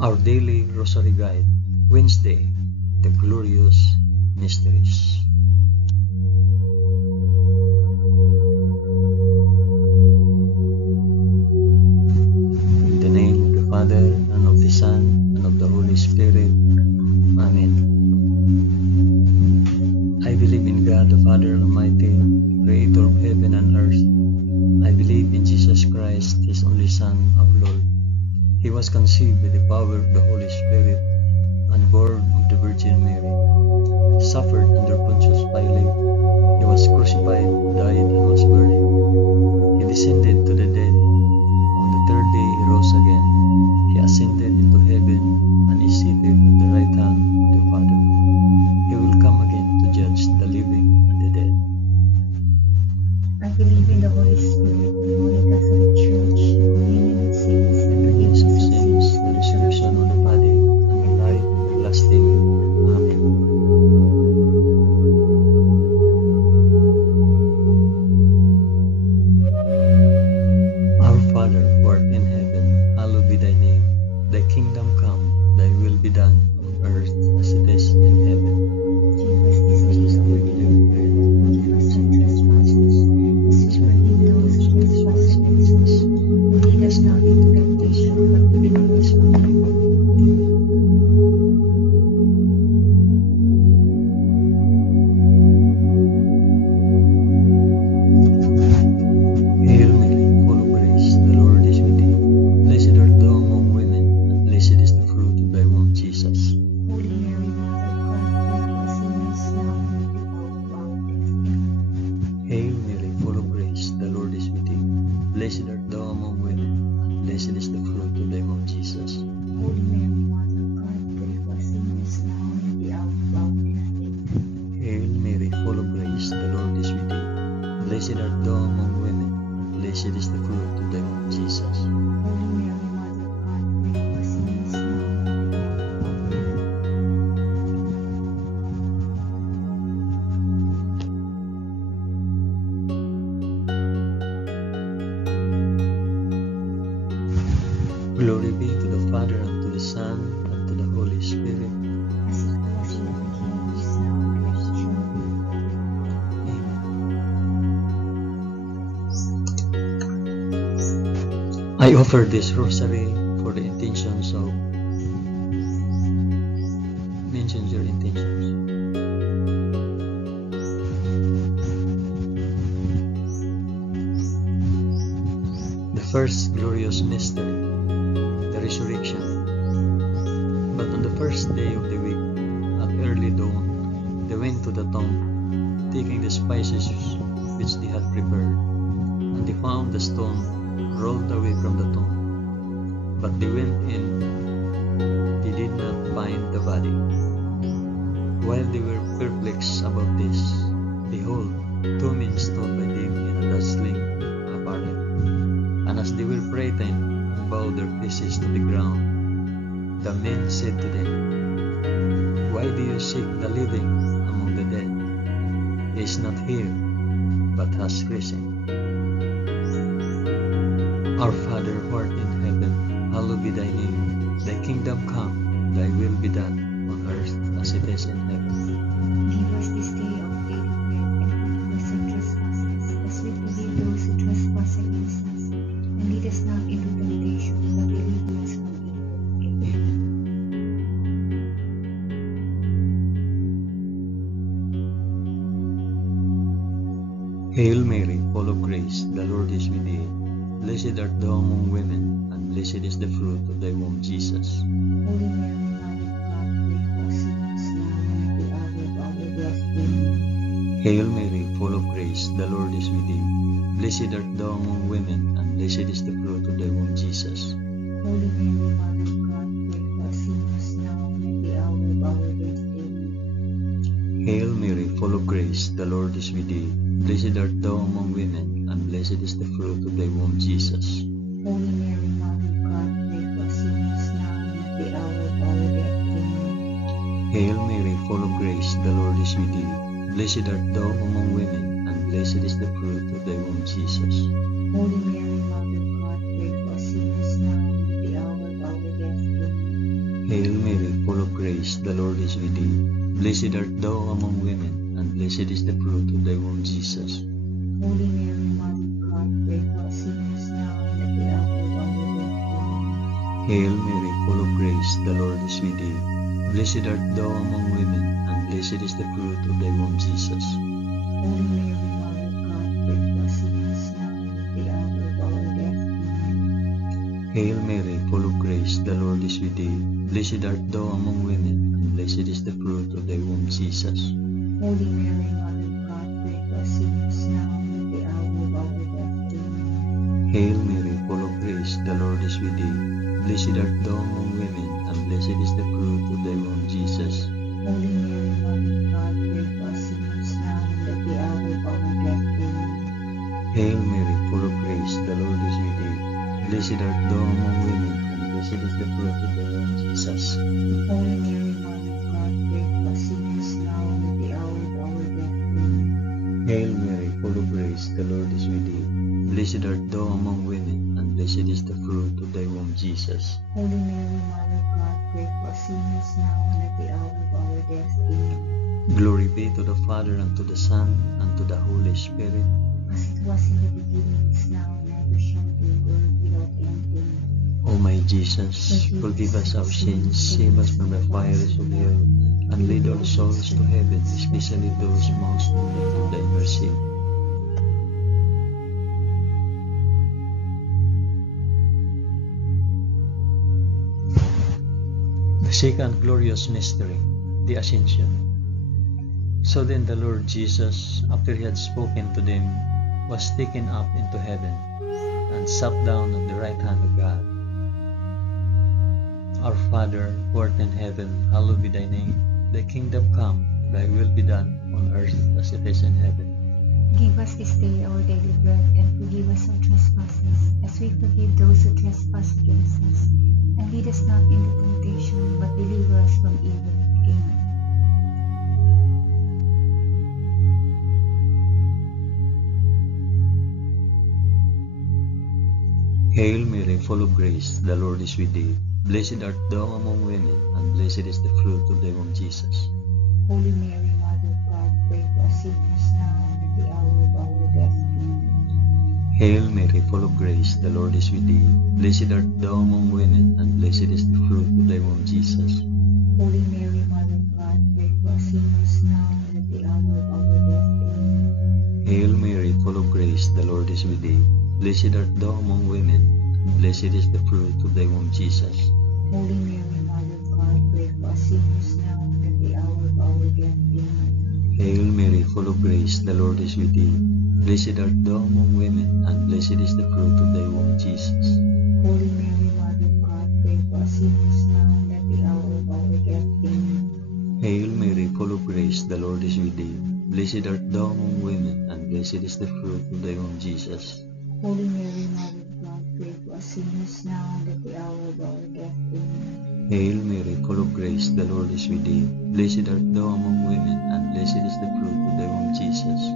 Our Daily Rosary Guide, Wednesday, the Glorious Mysteries. In the name of the Father, and of the Son, and of the Holy Spirit. Amen. I believe in God, the Father Almighty, Creator of heaven and earth. I believe in Jesus Christ, His only Son, our Lord. He was conceived by the power of the Holy Spirit and born of the Virgin Mary. Suffered under Pontius Pilate. He was crucified, died, and was buried. He descended to the dead. On the third day he rose again. He ascended into heaven and is seated at the right hand of the Father. He will come again to judge the living and the dead. I believe in the Holy Spirit, the Holy Catholic Church, the communion of saints, the forgiveness of sins, The resurrection of the body, and the life everlasting. Amen. Our Father, who art in heaven, hallowed be thy name. Thy kingdom come, thy will be done, on earth as it is in heaven. Give us this day our daily bread, and forgive us our trespasses, as we forgive those who trespass against us. And lead us not into temptation, but deliver us from evil. Hail Mary, full of grace, the Lord is with thee. Blessed art thou among women, and blessed is the fruit of thy womb, Jesus. Holy Mary, Mother of God, pray for us sinners, now and at the hour of our death. Amen. Hail Mary, full of grace, the Lord is with thee. Blessed art thou among women, and blessed is the fruit of thy womb, Jesus. Holy Mary, Mother of God, pray for us sinners, now and at the hour of our death. Amen. Hail Mary, full of grace, the Lord is with thee. Blessed art thou among women, and blessed is the fruit of thy womb, Jesus. Holy Mary, Mother of God, pray for us sinners, now and at the hour of our death. Glory be to the Father, and to the Son, and to the Holy Spirit. As it was in the beginning, is now, and ever shall be, forever. Amen. I offer this rosary for the intentions of... Mention your intentions. The first glorious mystery, the resurrection. But on the first day of the week, at early dawn, they went to the tomb, taking the spices which they had prepared, and they found the stone rolled away from the tomb. But they went in, they did not find the body. While they were perplexed about this, behold, two men stood by them in a dazzling apparel. And as they were frightened and bowed their faces to the ground, the men said to them, Why do you seek the living among the dead? He is not here, but has risen. Our Father, who art in heaven, hallowed be thy name. Thy kingdom come, thy will be done, on earth as it is in heaven. Give us this day our daily bread, and forgive us our trespasses, as we forgive those who trespass against us. And lead us not into temptation, but deliver us from evil. Amen. Hail Mary, full of grace, the Lord is with thee. Blessed art thou among women, and blessed is the fruit of thy womb, Jesus. Holy Mary, Mother of God, pray for us sinners, now and at the hour of our death. Amen. Hail Mary, full of grace, the Lord is with thee. Blessed art thou among women, and blessed is the fruit of thy womb, Jesus. Holy Mary, Mother of God, pray for us sinners, now and at the hour of our death. Amen. Hail Mary, full of grace, the Lord is with thee. Blessed art thou among women, and blessed is the fruit of thy womb, Jesus. Holy Mary, Mother of God, pray for us sinners, now and at the hour of our death. Amen. Hail Mary, full of grace, the Lord is with thee. Blessed art thou among women, and blessed is the fruit of thy womb, Jesus. Holy Mary, Mother of God, pray for us sinners now and at the hour of our death. Amen. Hail Mary, full of grace, the Lord is with thee. Blessed art thou among women, and blessed is the fruit of thy womb, Jesus. Holy Mary, Mother of God, pray for us sinners now and at the hour of our death. Amen. Hail Mary, full of grace, the Lord is with thee. Blessed art thou among women, and blessed is the fruit of thy womb, Jesus. Holy Mary, Mother of God, pray for us sinners now and at the hour of our death. Amen. Hail Mary, full of grace, the Lord is with thee. Blessed art thou among women, and blessed is the fruit of thy womb, Jesus. Holy Mary, Mother of God, pray for us sinners now and at the hour of our death. Amen. Hail Mary, full of grace, the Lord is with thee. Blessed art thou among women, and blessed is the fruit of thy womb, Jesus. Holy Mary, Mother of God, pray for us sinners now and at the hour of our death. Amen. Hail Mary, full of grace, the Lord is with thee. Blessed art thou among women, and blessed is the fruit of thy womb, Jesus. Holy Mary, Mother of God, pray for us sinners now and at the hour of our death. Amen. Hail Mary, full of grace, the Lord is with thee. Blessed art thou among women, and blessed is the fruit of thy womb, Jesus. Holy Mary, Mother of God, pray for us sinners now and at the hour of our death. Amen. Glory be to the Father, and to the Son, and to the Holy Spirit. As it was in the beginning, is now, and ever shall be, world without end. Amen. O my Jesus, forgive us our sins, save us from the fires of hell, and lead all souls to heaven, especially those most in need of thy mercy. The second glorious mystery, the Ascension. So then the Lord Jesus, after he had spoken to them, was taken up into heaven, and sat down on the right hand of God. Our Father, who art in heaven, hallowed be thy name. Thy kingdom come, thy will be done, on earth as it is in heaven. Give us this day our daily bread, and forgive us our trespasses, as we forgive those who trespass against us. And lead us not into temptation, but deliver us from evil. Amen. Hail Mary, full of grace, the Lord is with thee. Blessed art thou among women, and blessed is the fruit of thy womb, Jesus. Holy Mary, Mother of God, pray for us sinners now and at the hour of our death. Amen. Hail Mary, full of grace, the Lord is with thee. Blessed art thou among women, and blessed is the fruit of thy womb, Jesus. Holy Mary, Mother of God, pray for us sinners now and at the hour of our death. Amen. Hail Mary, full of grace, the Lord is with thee. Blessed art thou among women, and blessed is the fruit of thy womb, Jesus. Holy Mary, Mother of God, pray for us sinners now and at the hour of our death. Amen. Hail Mary, full of grace, the Lord is with thee. Blessed art thou among women, and blessed is the fruit of thy womb, Jesus. Holy Mary, Mother of God, pray for us sinners now and at the hour of our death. Amen. Hail Mary, full of grace, the Lord is with thee. Blessed art thou among women, and blessed is the fruit of thy womb, Jesus. Holy Mary, Mother of God, pray for us sinners now and at the hour of our death. Amen. Hail Mary, full of grace, the Lord is with thee. Blessed art thou among women, and blessed is the fruit of thy womb, Jesus.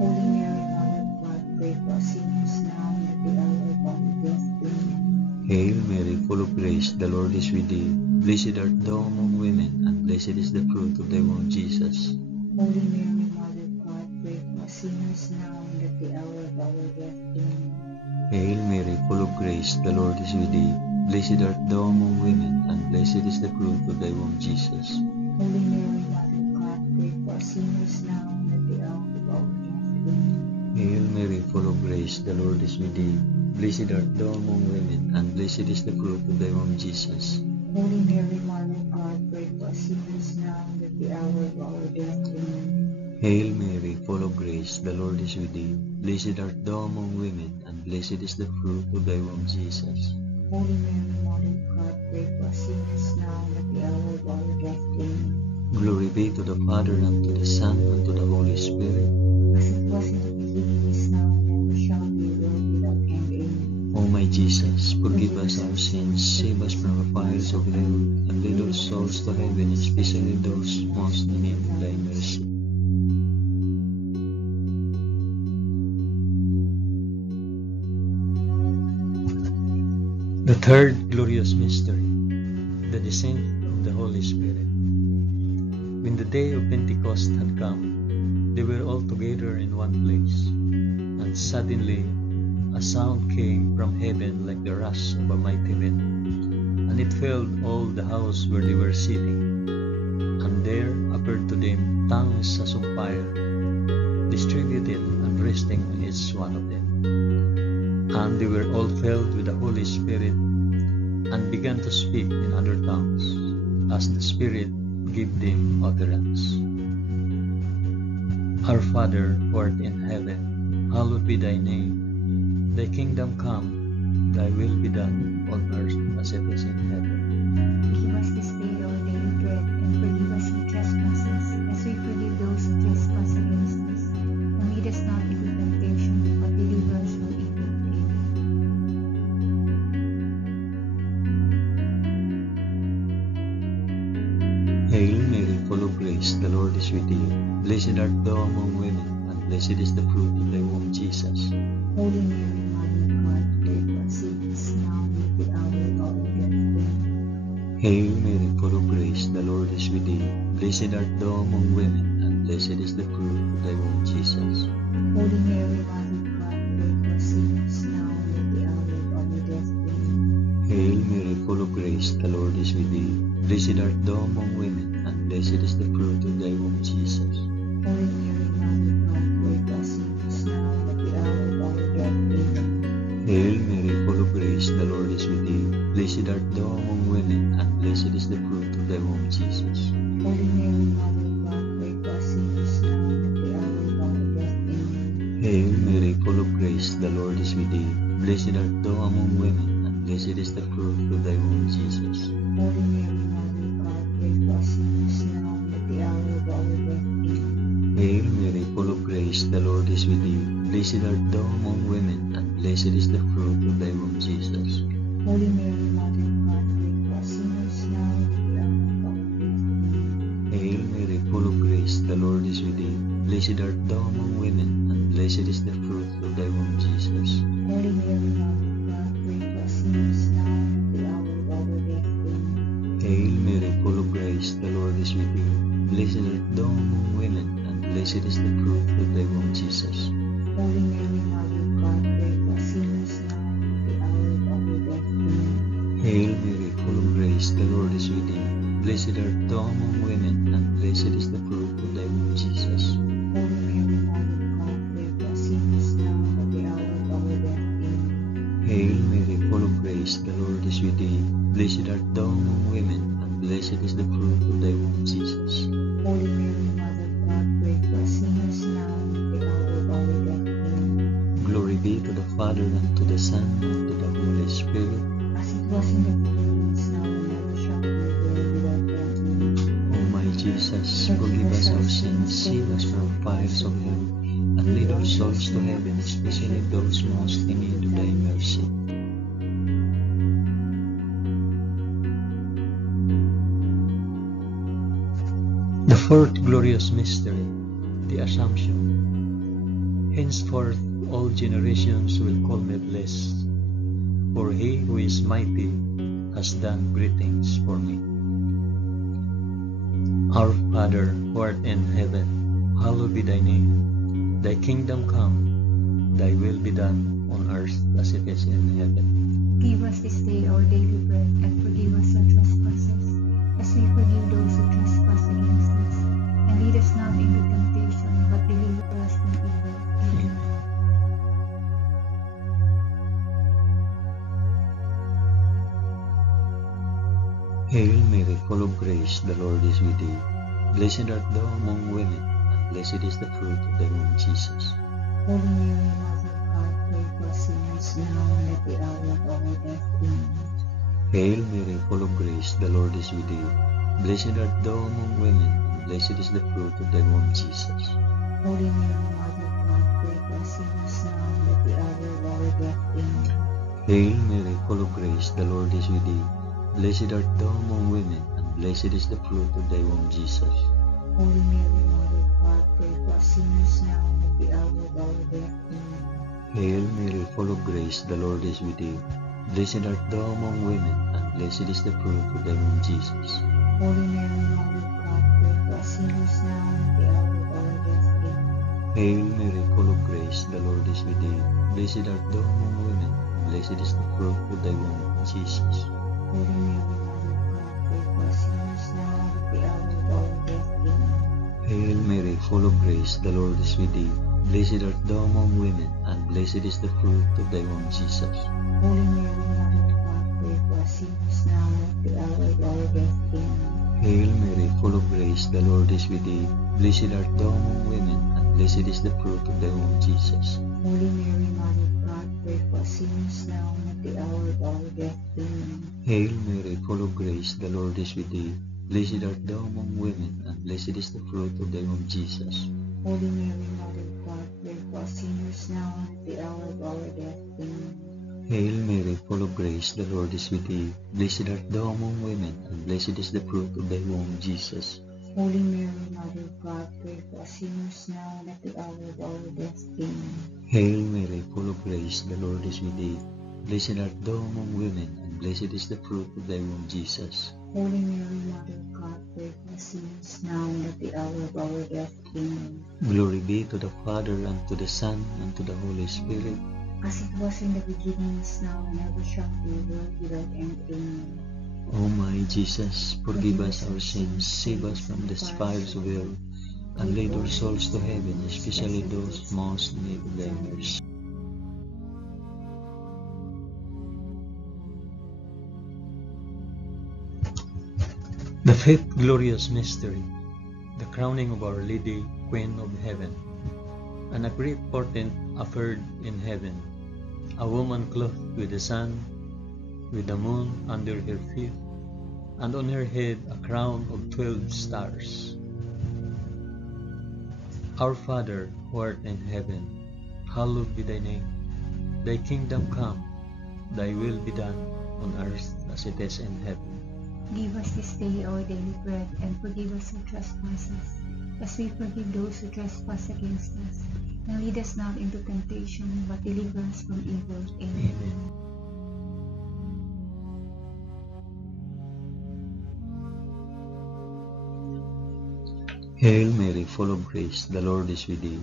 Holy Mary, Mother of God, pray for us sinners now and at the hour of our death. Amen. Hail Mary, full of grace, the Lord is with thee. Blessed art thou among women, and blessed is the fruit of thy womb, Jesus. Holy Mary, Mother of God, pray for us sinners now and at the hour of our death. Amen. Hail Mary, full of grace, the Lord is with thee. Blessed art thou among women, and blessed is the fruit of thy womb, Jesus. Holy Mary, Mother of God, pray for us sinners now and at the hour of our death. Amen. Hail Mary, full of grace, the Lord is with thee. Blessed art thou among women, and blessed is the fruit of thy womb, Jesus. Holy Mary, Mother of God, pray for us sinners now and at the hour of our death. Amen. Hail Mary, full of grace, the Lord is with thee. Blessed art thou among women, and blessed is the fruit of thy womb, Jesus. Holy Mary, Mother of God, pray for us sinners now and at the hour of our death. Amen. Glory be to the Father, and to the Son, and to the Holy Spirit. As it was in the beginning, is now, and ever shall be, world without end. Amen. O my Jesus, forgive us our sins, save us from the fires of hell, and lead all souls to heaven, especially those most in need of thy mercy. The third glorious mystery, the descent Holy Spirit. When the day of Pentecost had come, they were all together in one place, and suddenly a sound came from heaven like the rush of a mighty wind, and it filled all the house where they were sitting. And there appeared to them tongues as of fire, distributed and resting on each one of them. And they were all filled with the Holy Spirit, and began to speak in other tongues, as the Spirit gave them utterance. Our Father, who art in heaven, hallowed be thy name. Thy kingdom come, thy will be done on earth as it is in heaven. Give us this day our daily bread, and forgive us our trespasses, as we forgive those who trespass against us. And lead us not into temptation, but deliver us from evil. Amen. Hail Mary, full of grace, the Lord is with you. Blessed art thou among women, and blessed is the fruit of thy womb, Jesus. Holy Mary, Mother of God, pray for us sinners, now and at the hour of our death. Amen. Hail Mary, full of grace, the Lord is with thee. Blessed art thou among women, and blessed is the fruit of thy womb, Jesus. Holy Mary, Mother of God, pray for us sinners, now and at the hour of our death. Amen. Hail Mary, full of grace, the Lord is with thee. Blessed art thou among women, and blessed is the fruit of thy womb, Jesus. Holy Mary, Mother of God, pray for us sinners, now and at the hour of our death. Amen. Hail Mary, full of grace, the Lord is with thee. Blessed art thou among women, and blessed is the fruit of thy womb, Jesus. Holy Mary, Mother of God, pray for us sinners, now and at the hour of our death. Amen. Hail Mary, full of grace, the Lord is with thee. Blessed art thou among women, and blessed is the fruit of thy womb, Jesus. Holy Mary, Mother of God, pray for us sinners, now and at the hour of our death. Amen. Hail Mary, full of grace, the Lord is with thee. Blessed art thou among women, and blessed is the fruit of thy womb, Jesus. Holy Mary, Mother of God, pray for us sinners, now and at the hour of our death. Amen. Hail Mary, full of grace, the Lord is with thee. Blessed art thou among women, and blessed is the fruit of thy womb, Jesus. Holy Mary, Mother of God, pray for us sinners, now and at the hour of our death. Amen. Hail Mary, full of grace, the Lord is with thee. Blessed art thou among women, and blessed is the fruit of thy womb, Jesus. Holy Mary, Mother of God, pray for us sinners, now and at the hour of our death. Amen. Hail Mary, full of grace, the Lord is with thee. Blessed art thou among women, and blessed is the fruit of thy womb, Jesus. Holy Mary, Mother of God, pray for us sinners, now and at the hour of our death. Amen. Hail Mary, full of grace, the Lord is with thee. Blessed art thou among women, and blessed is the fruit of thy womb, Jesus. Holy Mary, Mother of God, pray for us sinners, now and at the hour of our death. Amen. Glory be to the Father, and to the Son, and to the Holy Spirit. As it was in the beginning, is now, and ever shall be, world without end. Amen. O my Jesus, forgive us our sins, save us from fires of hell, and lead our souls to heaven, especially those most in need of thy mercy. The fourth glorious mystery, the Assumption. Henceforth all generations will call me blessed, for he who is mighty has done great things for me. Our Father, who art in heaven, hallowed be thy name. Thy kingdom come, thy will be done on earth as it is in heaven. Give us this day our daily bread, and forgive us our trespasses, as we forgive those who trespass against us. And lead us not into temptation, but deliver us from evil. Amen. Hail Mary, full of grace, the Lord is with thee. Blessed art thou among women, and blessed is the fruit of thy womb, Jesus. Holy Mary, Mother of God, pray for us sinners, now and at the hour of our death. Amen. Hail Mary, full of grace, the Lord is with thee. Blessed art thou among women, and blessed is the fruit of thy womb, Jesus. Holy Mary, Mother of God, pray for us sinners, now and at the hour of our death. Amen. Hail Mary, full of grace, the Lord is with thee. Blessed art thou among women, and blessed is the fruit of thy womb, Jesus. Holy Mary, Mother of God, pray for us sinners, now and at the hour of our death. Amen. Hail Mary, full of grace, the Lord is with thee. Blessed art thou among women, and blessed is the fruit of thy womb, Jesus. Holy Mary, Mother of God, pray for us sinners now and at the hour of our death. Amen. Hail Mary, full of grace, the Lord is with thee. Blessed art thou among women, and blessed is the fruit of thy womb, Jesus. Holy Mary, Mother of God, pray for us sinners now and at the hour of our death. Amen. Hail Mary, full of grace, the Lord is with thee. Blessed art thou among women, and blessed is the fruit of thy womb, Jesus. Holy Mary, Mother of God, pray for us sinners now and at the hour of our death. Amen. Hail Mary, full of grace, the Lord is with thee. Blessed art thou among women, and blessed is the fruit of thy womb, Jesus. Holy Mary, Mother of God, pray for us sinners now and at the hour of our death. Amen. Hail Mary, full of grace, the Lord is with thee. Blessed art thou among women, and blessed is the fruit of thy womb, Jesus. Holy Mary, Mother of God, pray for us sinners now and at the hour of our death. Amen. Hail Mary, full of grace, the Lord is with thee. Blessed art thou among women, and blessed is the fruit of thy womb, Jesus. Holy Mary, Mother of God, pray for us sinners now and at the hour of our death. Amen. Hail Mary, full of grace, the Lord is with thee. Blessed art thou among women, and blessed is the fruit of thy womb, Jesus. Holy Mary, Mother of God, pray for us sinners now and at the hour of our death. Amen. Glory be to the Father, and to the Son, and to the Holy Spirit. As it was in the beginning, is now, and ever shall be, world without end. Amen. O my Jesus, forgive us our sins, save us from the fires of hell, and lead our souls to heaven, especially those most in need of thy mercy. The fifth glorious mystery, the crowning of Our Lady, Queen of Heaven. And a great portent occurred in heaven, a woman clothed with the sun, with the moon under her feet, and on her head a crown of 12 stars. Our Father, who art in heaven, hallowed be thy name. Thy kingdom come, thy will be done, on earth as it is in heaven. Give us this day our daily bread, and forgive us our trespasses, as we forgive those who trespass against us. And lead us not into temptation, but deliver us from evil. Amen. Amen. Hail Mary, full of grace, the Lord is with thee.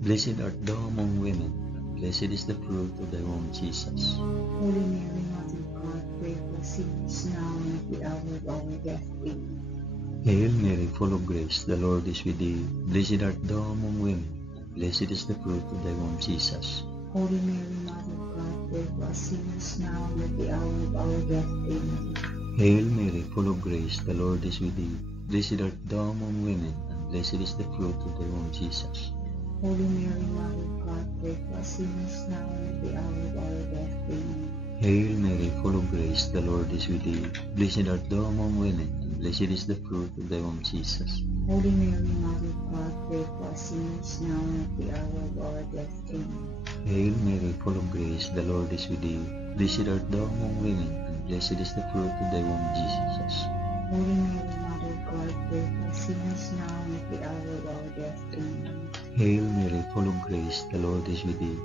Blessed art thou among women, and blessed is the fruit of thy womb, Jesus. Holy Mary, Mother of God, pray for us sinners now and at the hour of our death. Amen. Hail Mary, full of grace, the Lord is with thee. Blessed art thou among women, and blessed is the fruit of thy womb, Jesus. Holy Mary, Mother of God, pray for us sinners now and at the hour of our death. Amen. Hail Mary, full of grace, the Lord is with thee. Blessed art thou among women, and blessed is the fruit of thy womb, Jesus. Holy Mary, Mother of God, pray for us sinners now and at the hour of our death. Amen. Hail Mary, full of grace, the Lord is with thee. Blessed art thou among women, and blessed is the fruit of thy womb, Jesus. Holy Mary, Mother of God, pray for us sinners now and at the hour of our death. Amen. Hail Mary, full of grace, the Lord is with thee. Blessed art thou among women, and blessed is the fruit of thy womb, Jesus. Holy Mary, Mother of God, pray for us sinners now and at the hour of our death. Amen. Hail Mary, full of grace, the Lord is with thee.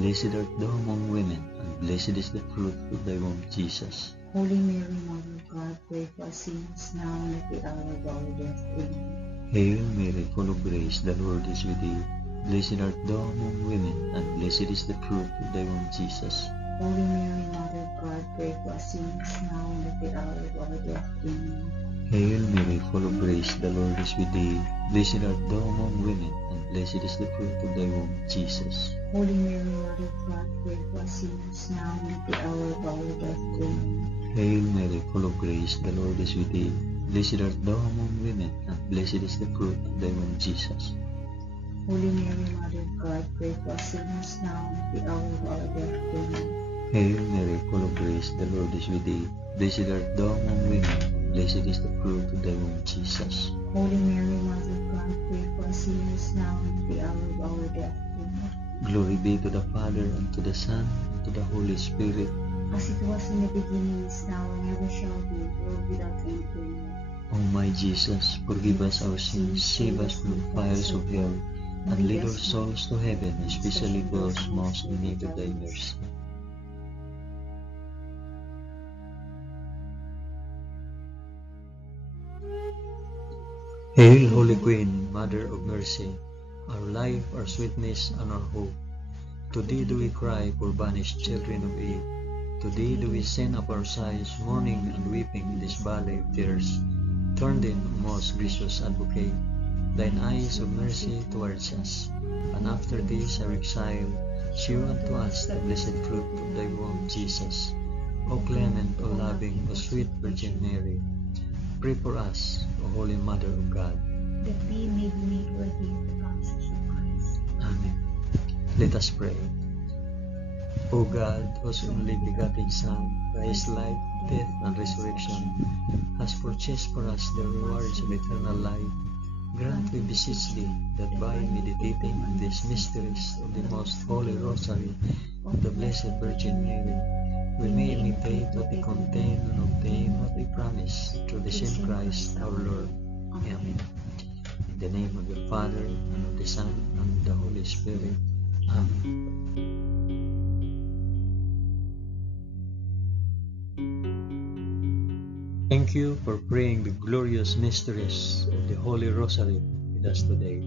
Blessed art thou among women, and blessed is the fruit of thy womb, Jesus. Holy Mary, Mother of God, pray for us sinners now and at the hour of our death. Amen. Hail Mary, full of grace, the Lord is with thee. Blessed art thou among women, and blessed is the fruit of thy womb, Jesus. Holy Mary, Mother of God, pray for us sinners now and at the hour of our death. Amen. Hail Mary, full of grace, the Lord is with thee. Blessed art thou among women, and blessed is the fruit of thy womb, Jesus. Holy Mary, Mother of God, pray for us sinners now and at the hour of our death. Amen. Hail Mary, full of grace, the Lord is with thee. Blessed art thou among women, and blessed is the fruit of thy womb, Jesus. Holy Mary, Mother of God, pray for us sinners now and at the hour of our death. Amen. Hail Mary, full of grace, the Lord is with thee. Blessed art thou among women, and blessed is the fruit of thy womb, Jesus. Holy Mary, Mother of God, pray for us sinners now and at the hour of our death. Amen. Glory be to the Father, and to the Son, and to the Holy Spirit. As it was in the beginning, is now, and ever shall be, world without end. Amen. O my Jesus, forgive us our sins, save us from the fires of hell, and lead our souls to heaven, especially those most in need of thy mercy. Hail, Holy Queen, Mother of Mercy, our life, our sweetness, and our hope. To thee do we cry, poor banished children of Eve. To thee do we send up our sighs, mourning and weeping in this valley of tears. Turn then, O most gracious Advocate, thine eyes of mercy towards us, and after this our exile, shew unto us the blessed fruit of thy womb, Jesus. O clement, O loving, O sweet Virgin Mary, pray for us, O Holy Mother of God, that we may be made worthy of the promises of Christ. Amen. Let us pray. O God, whose only begotten Son, by his life, death, and resurrection, has purchased for us the rewards of eternal life, grant, we beseech thee, that by meditating on these mysteries of the most holy Rosary of the Blessed Virgin Mary, we may imitate what they contain and obtain what they promise, through the same Christ our Lord. Amen. In the name of the Father, and of the Son, and of the Holy Spirit. Amen. Thank you for praying the glorious mysteries of the Holy Rosary with us today.